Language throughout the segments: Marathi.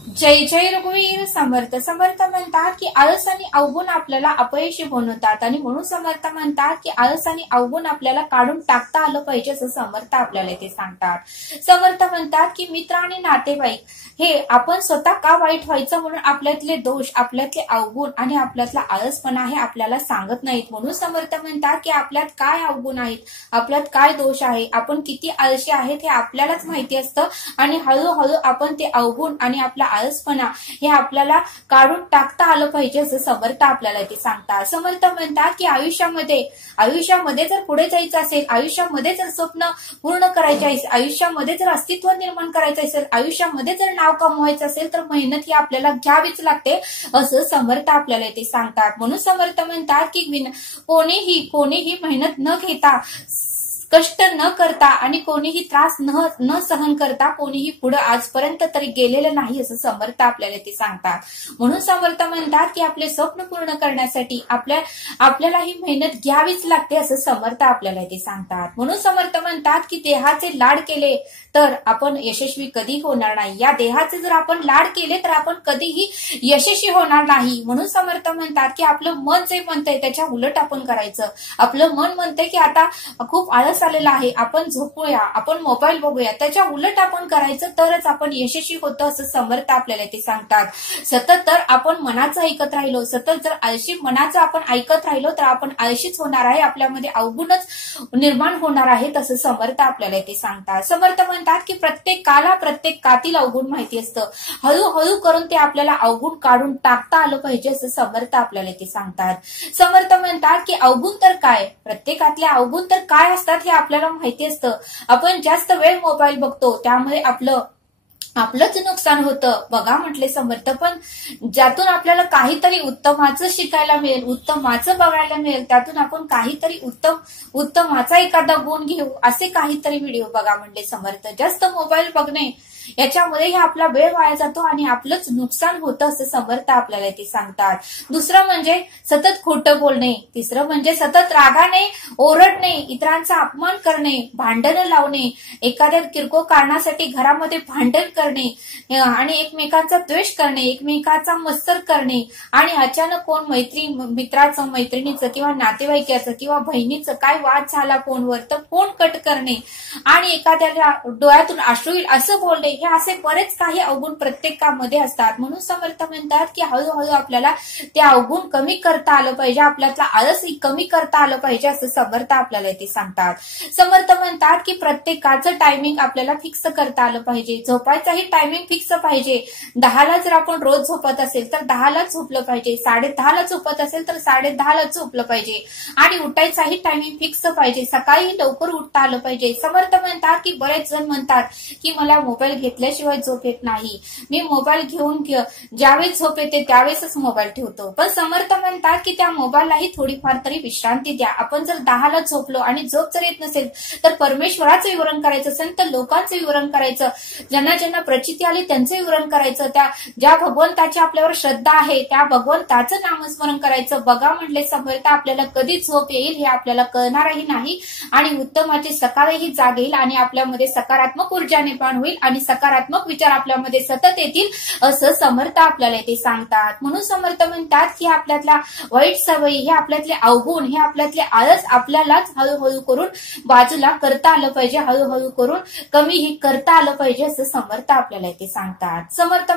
जय जय रघुवीर समर्थ. समर्थ म्हणतात की आळस आणि अवगुण आपल्याला अपयशी बनवतात आणि म्हणून समर्थ म्हणतात की आळस आणि अवगुण आपल्याला काढून टाकता आलं पाहिजे असं समर्थ आपल्याला ते सांगतात. समर्थ म्हणतात की मित्र आणि नातेवाईक हे आपण स्वतः का वाईट व्हायचं म्हणून आपल्यातले दोष, आपल्यातले अवगुण आणि आपल्यातला आळसपणा हे आपल्याला सांगत नाहीत. म्हणून समर्थ म्हणतात की आपल्यात काय अवगुण आहेत, आपल्यात काय दोष आहे, आपण किती आळशी आहेत हे आपल्यालाच माहिती असतं आणि हळूहळू आपण ते अवगुण आणि आपला आळसपणा हे आपल्याला काढून टाकता आलं पाहिजे असं समर्थ आपल्याला ते सांगतात. समर्थ म्हणतात की आयुष्यामध्ये जर पुढे जायचं असेल, आयुष्यामध्ये जर स्वप्न पूर्ण करायचे असेल, आयुष्यामध्ये जर अस्तित्व निर्माण करायचं असेल, आयुष्यामध्ये जर नाव कमवायचं असेल तर मेहनत ही आपल्याला घ्यावीच लागते असं समर्थ आपल्याला ते सांगतात. म्हणून समर्थ म्हणतात की कोणीही मेहनत न घेता, कष्ट न करता आणि कोणीही त्रास न सहन करता कोणीही पुढे आजपर्यंत तरी गेलेलं नाही असं समर्थ आपल्याला ते सांगतात. म्हणून समर्थ म्हणतात की आपले स्वप्न पूर्ण करण्यासाठी आपल्याला ही मेहनत घ्यावीच लागते असं समर्थ आपल्याला ते सांगतात. म्हणून समर्थ म्हणतात की देहाचे लाड केले तर आपण यशस्वी कधी होणार नाही. या देहाचे जर आपण लाड केले तर आपण कधीही यशस्वी होणार नाही. म्हणून समर्थ म्हणतात की आपलं मन जे म्हणतंय त्याच्या उलट आपण करायचं. आपलं मन म्हणतंय की आता खूप आळस आलेला आहे, आपण झोपूया, आपण मोबाईल बघूया, त्याच्या उलट आपण करायचं तरच आपण यशस्वी होतो असं समर्थ आपल्याला ते सांगतात. सतत तर आपण मनाचं ऐकत राहिलो, सतत जर आळशी मनाचं आपण ऐकत राहिलो तर आपण आळशीच होणार आहे, आपल्यामध्ये अवगुणच निर्माण होणार आहे असं समर्थ आपल्याला ते सांगतात. समर्थ म्हणतात की प्रत्येकातील अवगुण माहिती असतं, हळूहळू करून ते आपल्याला अवगुण काढून टाकता आलं पाहिजे असं समर्थ आपल्याला ते सांगतात. समर्थ म्हणतात की अवगुण तर काय, प्रत्येकातले अवगुण तर काय असतात हे आपल्याला माहिती असतं. आपण जास्त वेळ मोबाईल बघतो त्यामुळे आपलंच नुकसान होतं बघा म्हटले समर्थ. पण ज्यातून आपल्याला काहीतरी उत्तमाचं शिकायला मिळेल, उत्तमाचं बघायला मिळेल, त्यातून आपण काहीतरी उत्तमाचा एखादा गुण घेऊ असे काहीतरी व्हिडिओ बघा म्हटले समर्थ. जास्त मोबाईल बघणे याच्यामुळे आपला वेळ वाया जातो आणि आपलंच नुकसान होतं असं समर्थ आपल्याला ते सांगतात. दुसरं म्हणजे सतत खोटं बोलणे, तिसरं म्हणजे सतत रागाने ओरडणे, इतरांचा अपमान करणे, भांडणं लावणे, एखाद्या किरकोळ कारणासाठी घरामध्ये भांडण करणे आणि एकमेकांचा द्वेष करणे, एकमेकांचा मत्सर करणे आणि अचानक कोण मित्राचं, मैत्रिणीचं किंवा नातेवाईकाचं किंवा बहिणीचं काय वाद झाला फोनवर तर फोन कट करणे आणि एखाद्याला डोळ्यातून अश्रू येईल असं बोलणे, हे असे बरेच काही अवगुण प्रत्येकामध्ये असतात. म्हणून समर्थ म्हणतात की हळूहळू आपल्याला ते अवगुण कमी करता आलं पाहिजे, आपल्यातला आळस कमी करता आलं पाहिजे असं समर्थ आपल्याला ते सांगतात. समर्थ म्हणतात की प्रत्येकाचं टायमिंग आपल्याला फिक्स करता आलं पाहिजे, झोपायचाही टायमिंग फिक्स पाहिजे. 10ला जर आपण रोज झोपत असेल तर 10ला झोपलं पाहिजे, 10:30ला झोपत असेल तर 10:30ला झोपलं पाहिजे आणि उठायचाही टायमिंग फिक्स पाहिजे, सकाळी लवकर उठता आलं पाहिजे. समर्थ म्हणतात की बरेच जण म्हणतात की मला मोबाईल घेतल्याशिवाय झोप येत नाही, मी मोबाईल घेऊन ज्यावेळेस झोप येते त्यावेळेसच मोबाईल ठेवतो. पण समर्थ म्हणतात की त्या मोबाईललाही थोडीफार तरी विश्रांती द्या. आपण जर 10ला झोपलो आणि झोप जर येत नसेल तर परमेश्वराचं विवरण करायचं, संत लोकांचं विवरण करायचं, ज्यांना प्रचिती आली त्यांचं विवरण करायचं, ज्या भगवंताची आपल्यावर श्रद्धा आहे त्या भगवंताचं नामस्मरण करायचं. बघा म्हटले समर्थ आपल्याला कधी झोप येईल हे आपल्याला कळणारही नाही आणि उत्तमाची सकाळही जाग येईल आणि आपल्यामध्ये सकारात्मक ऊर्जा निर्माण होईल आणि सकारात्मक विचार आपल्यामध्ये सतत येतील असं समर्थ आपल्याला ते सांगतात. म्हणून समर्थ म्हणतात की आपल्यातला वाईट सवयी, हे आपल्यातले अवगुण, हे आपल्यातले आळस आपल्यालाच हळूहळू करून बाजूला करता आलं पाहिजे, हळूहळू करून कमीही करता आलं पाहिजे असं समर्थ आपल्याला ते सांगतात. समर्थ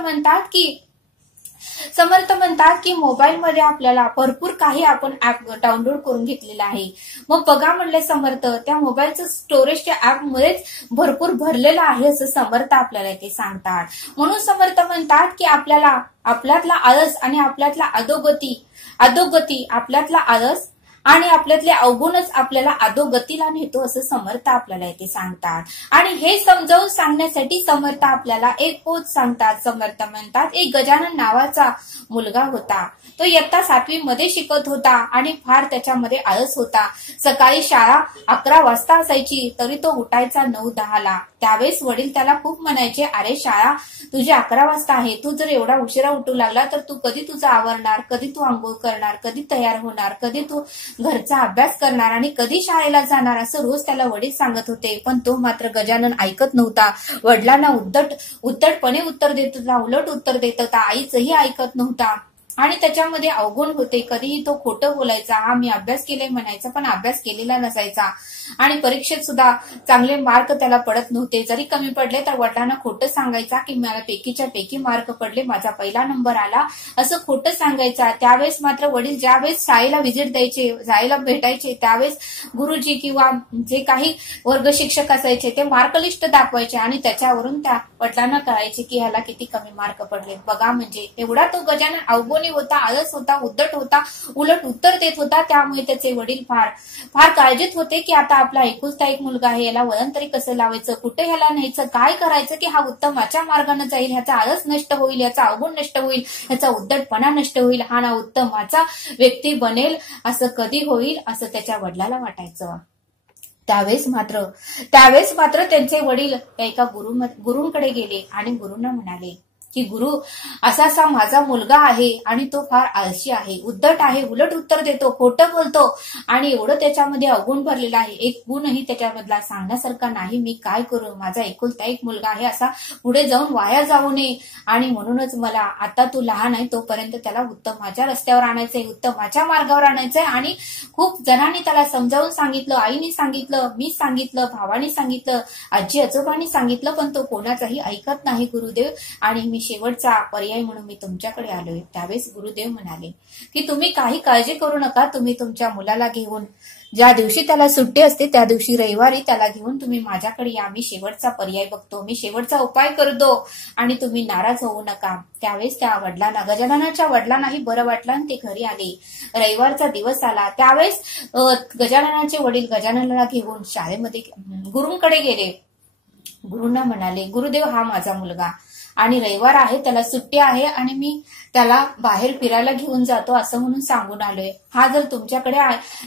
म्हणतात की मोबाईलमध्ये आपल्याला भरपूर काही आपण ऍप डाउनलोड करून घेतलेलं आहे. मग बघा म्हणले समर्थ त्या मोबाईलचं स्टोरेजच्या ऍपमध्येच भरपूर भरलेलं आहे असं समर्थ आपल्याला ते सांगतात. म्हणून समर्थ म्हणतात की आपल्यातला आळस आणि आपल्यातला अधोगती आपल्यातला आळस आणि आपल्यातले अवगुणच आपल्याला अधोगतीला नेतो असं समर्थ आपल्याला ते सांगतात. आणि हे समजावून सांगण्यासाठी समर्थ आपल्याला एक पोथ सांगतात. समर्थ म्हणतात एक गजानन नावाचा मुलगा होता, तो इयत्ता 7वी मध्ये शिकत होता आणि फार त्याच्यामध्ये आळस होता. सकाळी शाळा 11 वाजता असायची तरी तो उठायचा 9-10ला. त्यावेळेस वडील त्याला खूप म्हणायचे, अरे शाळा तुझी 11 वाजता आहे, तू जर एवढा उशिरा उठू लागला तर तू कधी तुझं आवरणार, कधी तू आंघोळ करणार, कधी तयार होणार, कधी तू घरचा अभ्यास करणार आणि कधी शाळेला जाणार असं रोज त्याला वडील सांगत होते. पण तो मात्र गजानन ऐकत नव्हता. वडिलांना उद्धटपणे उत्तर देत होता, उलट उत्तर देत होता. आईचंही ऐकत नव्हता आणि त्याच्यामध्ये अवगुण होते. कधीही तो खोटं बोलायचा, हा मी अभ्यास केलाय म्हणायचा, पण अभ्यास केलेला नसायचा. आणि परीक्षेत सुद्धा चांगले मार्क त्याला पडत नव्हते. जरी कमी पडले तर वडिलांना खोटं सांगायचा की मला पैकीच्या पैकी मार्क पडले, माझा पहिला नंबर आला, असं खोटं सांगायचा. त्यावेळेस मात्र वडील ज्यावेळेस शाळेला व्हिजिट द्यायचे, जायला भेटायचे, त्यावेळेस गुरुजी किंवा जे काही वर्ग शिक्षक असायचे ते मार्क लिस्ट दाखवायचे आणि त्याच्यावरून त्या वडिलांना कळायचे की ह्याला किती कमी मार्क पडले. बघा म्हणजे एवढा तो गजानन अवगुणी होता, आळस होता, उद्धट होता, उलट उत्तर देत होता. त्यामुळे त्याचे वडील फार काळजीत होते की आता आपला एकुलता एक मुलगा आहे, याला वळण तरी कसं लावायचं, कुठे ह्याला न्यायचं, काय करायचं की हा उत्तमाच्या मार्गाने जाईल, ह्याचा आळस नष्ट होईल, ह्याचा अवगुण नष्ट होईल, ह्याचा उद्धटपणा नष्ट होईल, हा ना उत्तमाचा व्यक्ती बनेल, असं कधी होईल असं त्याच्या वडिलाला वाटायचं. त्यावेळेस मात्र त्यांचे वडील एका गुरूंकडे गेले आणि गुरूंना म्हणाले की गुरु, असा माझा मुलगा आहे आणि तो फार आळशी आहे, उद्धट आहे, उलट उत्तर देतो, खोटं बोलतो आणि एवढं त्याच्यामध्ये अवगुण भरलेला आहे, एक गुणही त्याच्यामधला सांगण्यासारखा नाही. मी काय करू, माझा एकुलता एक मुलगा आहे, असा पुढे जाऊन वाया जाऊ नये आणि म्हणूनच मला आता तू लहान आहे तोपर्यंत त्याला उत्तमाच्या रस्त्यावर आणायचंय, उत्तमाच्या मार्गावर आणायचंय. आणि खूप जणांनी त्याला समजावून सांगितलं, आईने सांगितलं, मी सांगितलं, भावाने सांगितलं, आजी आजोबांनी सांगितलं, पण तो कोणाचाही ऐकत नाही गुरुदेव, आणि मी शेवटचा पर्याय म्हणून मी तुमच्याकडे आलोय. त्यावेळेस गुरुदेव म्हणाले की तुम्ही काही काळजी करू नका, तुम्ही तुमच्या मुलाला घेऊन ज्या दिवशी त्याला सुट्टी असते त्या दिवशी रविवारी त्याला घेऊन तुम्ही माझ्याकडे या, मी शेवटचा पर्याय बघतो, मी शेवटचा उपाय करतो आणि तुम्ही नाराज होऊ नका. त्यावेळेस त्या वडिलांना, गजाननाच्या वडिलांनाही बरं वाटलं आणि ते घरी आले. रविवारचा दिवस आला. त्यावेळेस गजाननाचे वडील गजाननाला घेऊन शाळेमध्ये गुरूंकडे गेले. गुरूंना म्हणाले, गुरुदेव, हा माझा मुलगा आणि रविवार आहे, त्याला सुट्टी आहे आणि मी त्याला बाहेर फिरायला घेऊन जातो असं म्हणून सांगून आलोय. हा जर तुमच्याकडे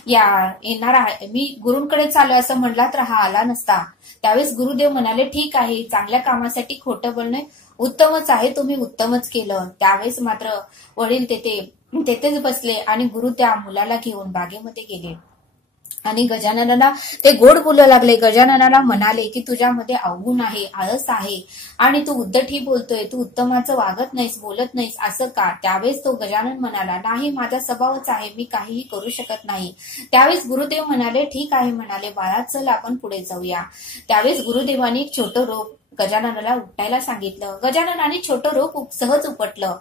येणार आहे, मी गुरूंकडे चाललोय असं म्हणला तर हा आला नसता. त्यावेळेस गुरुदेव म्हणाले, ठीक आहे, चांगल्या कामासाठी खोटं बोलणे उत्तमच आहे, तुम्ही उत्तमच केलं. त्यावेळेस मात्र वडील तेथेच बसले आणि गुरु त्या मुलाला घेऊन बागेमध्ये गेले आणि गजाननाला ते गोड बोलू लागले. गजाननाला म्हणाले की तुझ्यामध्ये अवगुण आहे, आळस आहे आणि तू उद्धटही बोलतोय, तू उत्तमाचं वागत नाहीस, बोलत नाहीस, असं का? त्यावेळेस तो गजानन म्हणाला, नाही, माझा स्वभावच आहे, मी काहीही करू शकत नाही. त्यावेळेस गुरुदेव म्हणाले, ठीक आहे, म्हणाले, बाळा, चल आपण पुढे जाऊया. त्यावेळेस गुरुदेवांनी एक छोटं रोप गजाननाला उपटायला सांगितलं. गजाननाने छोटं रोप सहज उपटलं.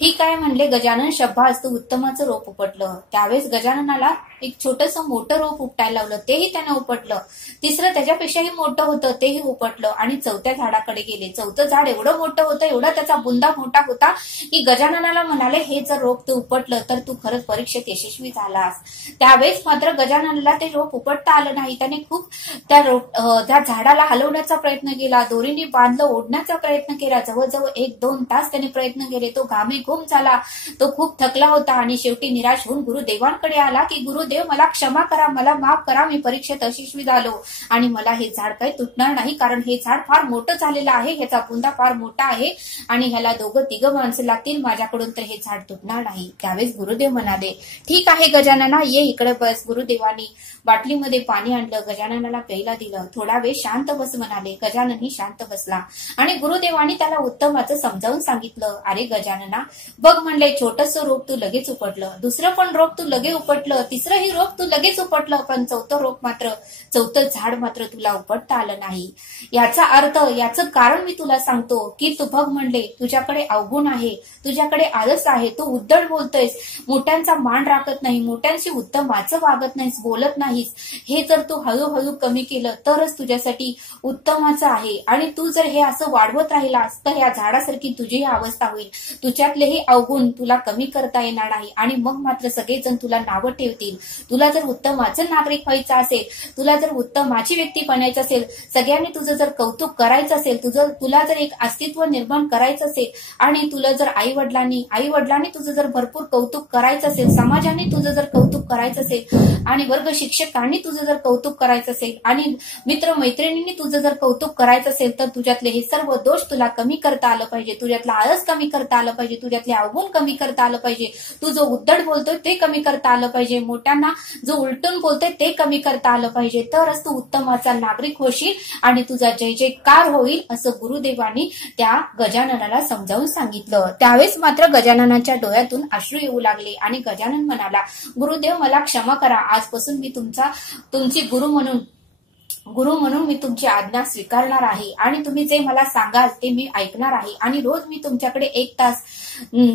ठीक आहे म्हणले गजानन, शब्बास, तू उत्तमाचं रोप उपटलं. त्यावेळेस गजाननाला एक छोटंसं मोठं रोप उपटायला लावलं, तेही त्यानं उपटलं. तिसरं त्याच्यापेक्षाही मोठं होतं, तेही उपटलं आणि चौथ्या झाडाकडे गेले. चौथं झाड एवढं मोठं होतं, एवढा त्याचा बुंदा मोठा होता की गजाननाला म्हणाले, हे जर रोप तू उपटलं तर तू खरंच परीक्षेत यशस्वी झालास. त्यावेळेस मात्र गजाननाला ते रोप उपटता आलं नाही. त्याने खूप त्या झाडाला हलवण्याचा प्रयत्न केला, दोरीने बांधलं, ओढण्याचा प्रयत्न केला. जवळजवळ 1-2 तास त्याने प्रयत्न केले. तो घामीघूम झाला, तो खूप थकला होता आणि शेवटी निराश होऊन गुरुदेवांकडे आला की गुरुदेव, मला क्षमा करा, मला माफ करा, मी परीक्षेत यशस्वी झालो आणि मला हे झाड काही तुटणार नाही, कारण हे झाड फार मोठं झालेलं आहे, ह्याचा बुंदा फार मोठा आहे आणि ह्याला 2-3 माणसं लागतील माझ्याकडून, तर हे झाड तुटणार नाही. त्यावेळेस गुरुदेव म्हणाले, ठीक आहे गजानना, ये इकडे बस. गुरुदेवांनी बाटलीमध्ये पाणी आणलं, गजाननाला प्यायला दिलं. थोडा वेळ शांत बस म्हणाले. गजाननही शांत बसला आणि गुरुदेवांनी त्याला उत्तमाचं समजावून सांगितलं. अरे गजानना, बघ म्हणले, छोटंसं रोप तू लगेच उपटलं, दुसरं पण रोप तू लगेच उपटलं, तिसरंही रोप तू लगेच उपटलं, पण चौथं झाड मात्र तुला उपटता आलं नाही. याचा अर्थ, याचं कारण मी तुला सांगतो की तू बघ म्हणले, तुझ्याकडे अवगुण आहे, तुझ्याकडे आळस आहे, तू उद्धट बोलतोयस, मोठ्यांचा मान राखत नाही, मोठ्यांशी उत्तमाचं वागत नाहीस, बोलत नाहीस. हे जर तू हळूहळू कमी केलं तरच तुझ्यासाठी उत्तमाचं आहे आणि तू जर हे असं वाढवत राहिलास तर या झाडासारखी तुझी अवस्था होईल. तुझ्यातलेही अवगुण तुला कमी करता येणार नाही आणि मग मात्र सगळेजण तुला नावं ठेवतील. तुला जर उत्तमाचं नागरिक व्हायचं असेल, तुला जर उत्तमाची व्यक्ती बनायचं असेल, सगळ्यांनी तुझं जर कौतुक करायचं असेल, तुला जर एक अस्तित्व निर्माण करायचं असेल आणि तुला जर आई वडिलांनी तुझं जर भरपूर कौतुक करायचं असेल, समाजाने तुझं जर कौतुक करायचं असेल आणि वर्ग शिक्षकांनी तुझं जर कौतुक करायचं असेल आणि मित्र मैत्रिणींनी तुझं जर कौतुक करायचं असेल, तर तर तुझ्यातले हे सर्व दोष तुला कमी करता आलं पाहिजे, तुझ्यातला आळस कमी करता आलं पाहिजे, तुझ्यातले अवगुण कमी करता आलं पाहिजे, तू जो उद्धट बोलतोय ते कमी करता आलं पाहिजे, मोठ्यांना जो उलटून बोलतोय ते कमी करता आलं पाहिजे, तरच तू उत्तमाचा नागरिक होशील आणि तुझा जय जयकार होईल असं गुरुदेवांनी त्या गजाननाला समजावून सांगितलं। त्यावेळेस मात्र गजाननाच्या डोळ्यातून अश्रू येऊ लागले आणि गजानन म्हणाला, गुरुदेव मला क्षमा करा, आजपासून मी तुमची गुरु म्हणून मी तुमची आज्ञा स्वीकारणार आहे आणि तुम्ही जे मला सांगाल ते मी ऐकणार आहे आणि रोज मी तुमच्याकडे 1 तास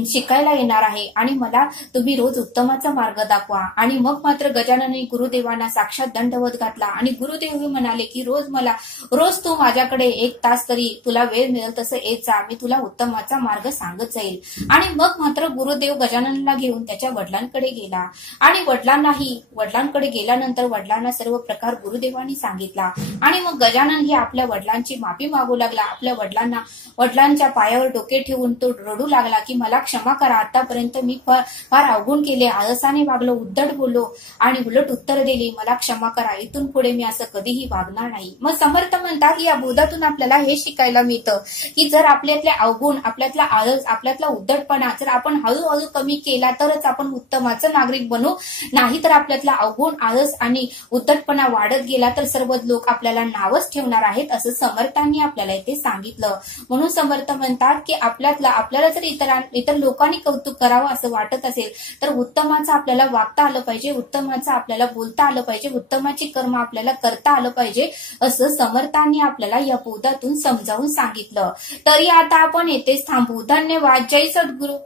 शिकायला येणार आहे आणि मला तुम्ही रोज उत्तमाचा मार्ग दाखवा। आणि मग मात्र गजाननाने गुरुदेवांना साक्षात दंडवत घातला आणि गुरुदेव म्हणाले की रोज तू माझ्याकडे 1 तास तरी तुला वेळ मिळेल तसं येत जा, मी तुला उत्तमाचा मार्ग सांगत जाईल। आणि मग मात्र गुरुदेव गजाननला घेऊन त्याच्या वडिलांकडे गेला आणि वडिलांकडे गेल्यानंतर वडिलांना सर्व प्रकार गुरुदेवांनी सांगितला आणि मग गजानन ही आपल्या वडिलांची माफी मागू लागला। आपल्या वडिलांच्या पायावर डोके ठेवून तो रडू लागला की मला क्षमा करा, आतापर्यंत मी फार अवगुण केले, आळसाने वागलो, उद्धट बोललो आणि उलट उत्तर दिली, मला क्षमा करा, इथून पुढे मी असं कधीही वागणार नाही। मग समर्थ म्हणतात की या बोधातून आपल्याला हे शिकायला मिळतं की जर आपल्यातले अवगुण, आपल्यातला आळस, आपल्यातला उद्धटपणा जर आपण हळूहळू कमी केला तरच आपण उत्तमाचं नागरिक बनू, नाहीतर आपल्यातला अवगुण, आळस आणि उद्धटपणा वाढत गेला तर सर्व लोक आपल्याला नावच ठेवणार आहेत असं समर्थांनी आपल्याला इथे सांगितलं। म्हणून समर्थ म्हणतात की आपल्याला जर इतर लोकांनी कौतुक करावं असं वाटत असेल तर उत्तमाचं आपल्याला वागता आलं पाहिजे, उत्तमाचं आपल्याला बोलता आलं पाहिजे, उत्तमाची कर्म आपल्याला करता आलं पाहिजे असं समर्थांनी आपल्याला या बोधातून समजावून सांगितलं। तरी आता आपण येथेच थांबू। धन्यवाद। जय सद्गुरू।